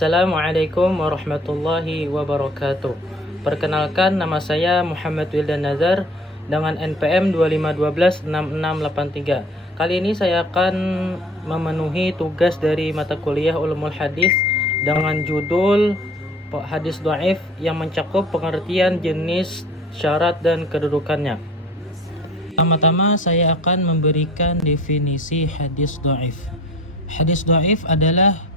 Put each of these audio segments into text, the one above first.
Assalamualaikum warahmatullahi wabarakatuh. Perkenalkan, nama saya Muhammad Wildan Nazar dengan NPM 25126683. Kali ini saya akan memenuhi tugas dari mata kuliah Ulumul Hadis dengan judul Hadis Dhaif yang mencakup pengertian jenis, syarat, dan kedudukannya. Pertama-tama saya akan memberikan definisi hadis dhaif. Hadis dhaif adalah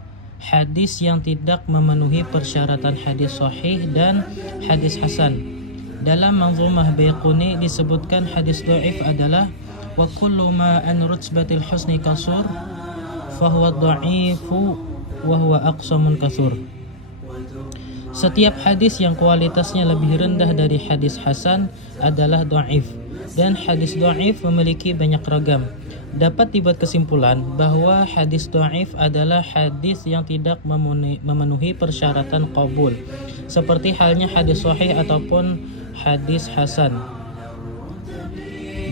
hadis yang tidak memenuhi persyaratan hadis sahih dan hadis hasan. Dalam Manzumah Baiquni disebutkan hadis dhaif adalah wa kullu ma an rutbatil husni kasur fahuwa dhaifu wa huwa aqsamun kasur. Setiap hadis yang kualitasnya lebih rendah dari hadis hasan adalah dhaif, dan hadis dhaif memiliki banyak ragam. Dapat dibuat kesimpulan bahwa hadis dhaif adalah hadis yang tidak memenuhi persyaratan qabul, seperti halnya hadis sahih ataupun hadis hasan,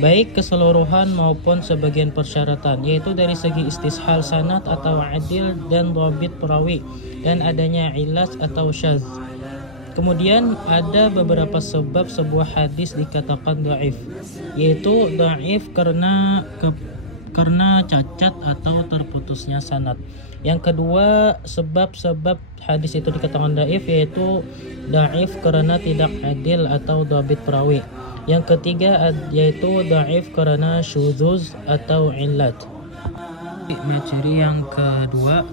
baik keseluruhan maupun sebagian persyaratan, yaitu dari segi istishal sanad atau adil dan dhabit perawi, dan adanya ilas atau syadz. Kemudian ada beberapa sebab sebuah hadis dikatakan dhaif, yaitu dhaif karena cacat atau terputusnya sanad. Yang kedua, sebab-sebab hadis itu dikatakan dhaif yaitu dhaif karena tidak adil atau dhabit perawi. Yang ketiga yaitu dhaif karena syudzuz atau illat. Materi yang kedua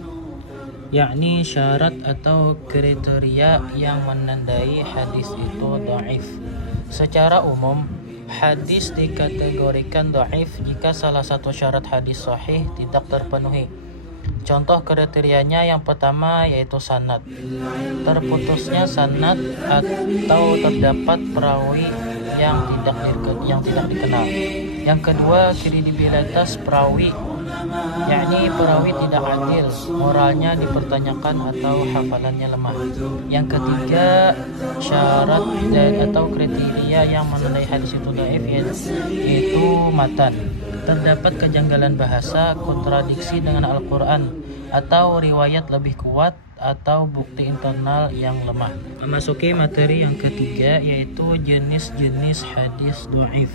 yakni syarat atau kriteria yang menandai hadis itu dhaif. Secara umum, hadis dikategorikan dhaif jika salah satu syarat hadis sahih tidak terpenuhi. Contoh kriterianya yang pertama yaitu sanad. Terputusnya sanad atau terdapat perawi yang tidak dikenal. Yang kedua, kredibilitas perawi, yakni perawi tidak adil, moralnya dipertanyakan atau hafalannya lemah. Yang ketiga, syarat atau kriteria yang menandai hadis itu dhaif yaitu matan. Terdapat kejanggalan bahasa, kontradiksi dengan Al-Quran, atau riwayat lebih kuat, atau bukti internal yang lemah. Memasuki materi yang ketiga yaitu jenis-jenis hadis dhaif.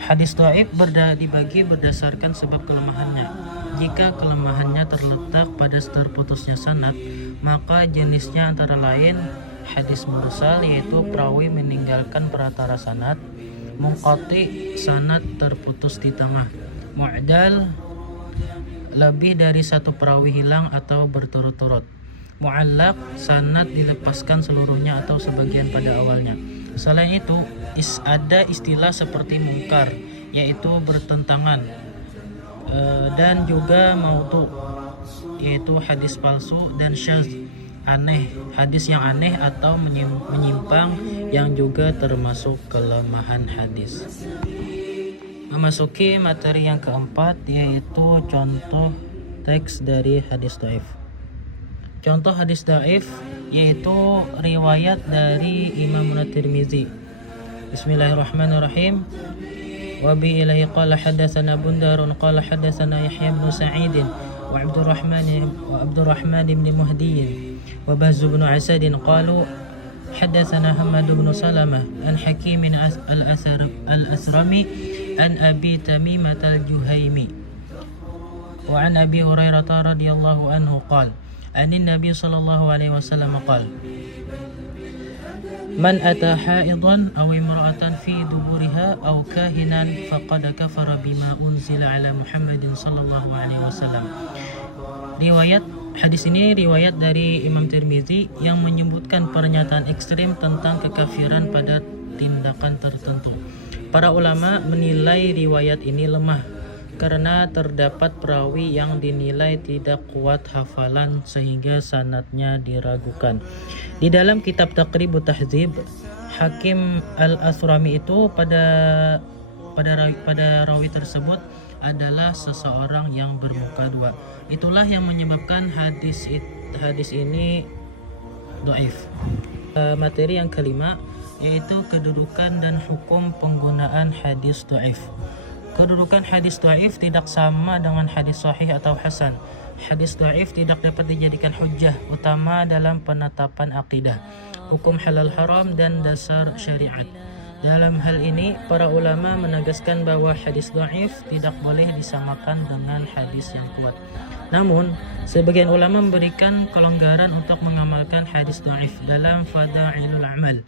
Hadis dhaif dibagi berdasarkan sebab kelemahannya. Jika kelemahannya terletak pada terputusnya sanad, maka jenisnya antara lain hadis mursal, yaitu perawi meninggalkan perantara sanad; munqati, sanad terputus di tengah; mu'dal, lebih dari satu perawi hilang atau berturut-turut; mu'allaq, sanad dilepaskan seluruhnya atau sebagian pada awalnya. Selain itu, ada istilah seperti mungkar, yaitu bertentangan, dan juga maudhu, yaitu hadis palsu, dan syadz, aneh, hadis yang aneh atau menyimpang, yang juga termasuk kelemahan hadis. Memasuki materi yang keempat yaitu contoh teks dari hadis dhaif. Contoh hadis dhaif yaitu riwayat dari Imam At-Tirmizi. Bismillahirrahmanirrahim. Wa bi ilahi qala hadatsana Bundarun qala hadatsana Yahya bin Sa'id wa Abdurrahman bin Muhdi wa Bahz bin Asad qalu hadatsana Hammad bin Salamah an Hakim al-Asrami an Abi Tamimah al-Juhaimi wa an Abi Hurairah radhiyallahu anhu qala an Nabi sallallahu alaihi wasallam qala man ata haidan aw imra'atan fi duburiha aw kahinan faqad kafara bima unzila ala Muhammadin sallallahu alaihi wasallam. Riwayat hadis ini riwayat dari Imam Tirmizi yang menyebutkan pernyataan ekstrim tentang kekafiran pada tindakan tertentu. Para ulama menilai riwayat ini lemah karena terdapat perawi yang dinilai tidak kuat hafalan sehingga sanadnya diragukan. Di dalam kitab Taqribut Tahdzib, Hakim al-Asrami itu pada rawi tersebut adalah seseorang yang bermuka dua. Itulah yang menyebabkan hadis ini dhaif. Materi yang kelima yaitu kedudukan dan hukum penggunaan hadis dhaif. Kedudukan hadis dhaif tidak sama dengan hadis sahih atau hasan. hadis dhaif tidak dapat dijadikan hujjah utama dalam penetapan akidah, hukum halal haram dan dasar syariat. Dalam hal ini, para ulama menegaskan bahwa hadis dhaif tidak boleh disamakan dengan hadis yang kuat. Namun, sebagian ulama memberikan kelonggaran untuk mengamalkan hadis dhaif dalam fadailul amal,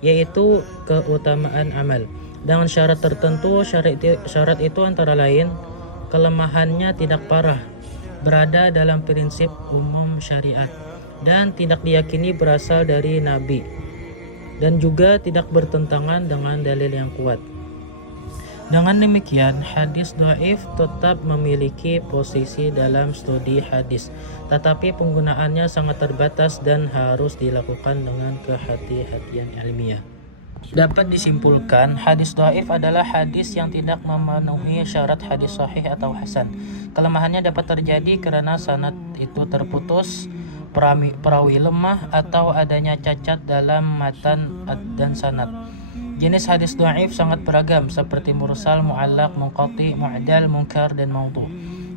yaitu keutamaan amal. Dengan syarat tertentu, syarat itu antara lain kelemahannya tidak parah, berada dalam prinsip umum syariat, dan tidak diyakini berasal dari Nabi, dan juga tidak bertentangan dengan dalil yang kuat. Dengan demikian, hadis dhaif tetap memiliki posisi dalam studi hadis, tetapi penggunaannya sangat terbatas dan harus dilakukan dengan kehati-hatian ilmiah. Dapat disimpulkan, hadis dhaif adalah hadis yang tidak memenuhi syarat hadis sahih atau hasan. Kelemahannya dapat terjadi karena sanad itu terputus, perawi lemah, atau adanya cacat dalam matan dan sanad. Jenis hadis dhaif sangat beragam seperti mursal, mu'allaq, munqati, mu'dal, munkar, dan maudhu'.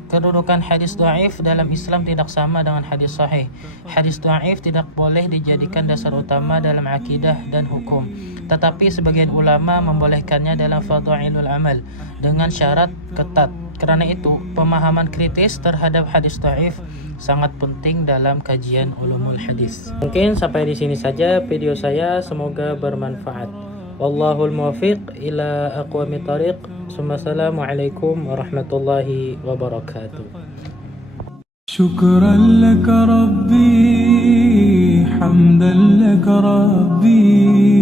Kedudukan hadis dhaif dalam Islam tidak sama dengan hadis sahih. Hadis dhaif tidak boleh dijadikan dasar utama dalam akidah dan hukum, tetapi sebagian ulama membolehkannya dalam fadailul amal dengan syarat ketat. Karena itu, pemahaman kritis terhadap hadis dhaif sangat penting dalam kajian ulumul hadis. Mungkin sampai di sini saja video saya, semoga bermanfaat. Wallahul muwaffiq ila aqwamit thariq. Assalamualaikum warahmatullahi wabarakatuh. Syukran laka Rabbi, hamdan laka Rabbi.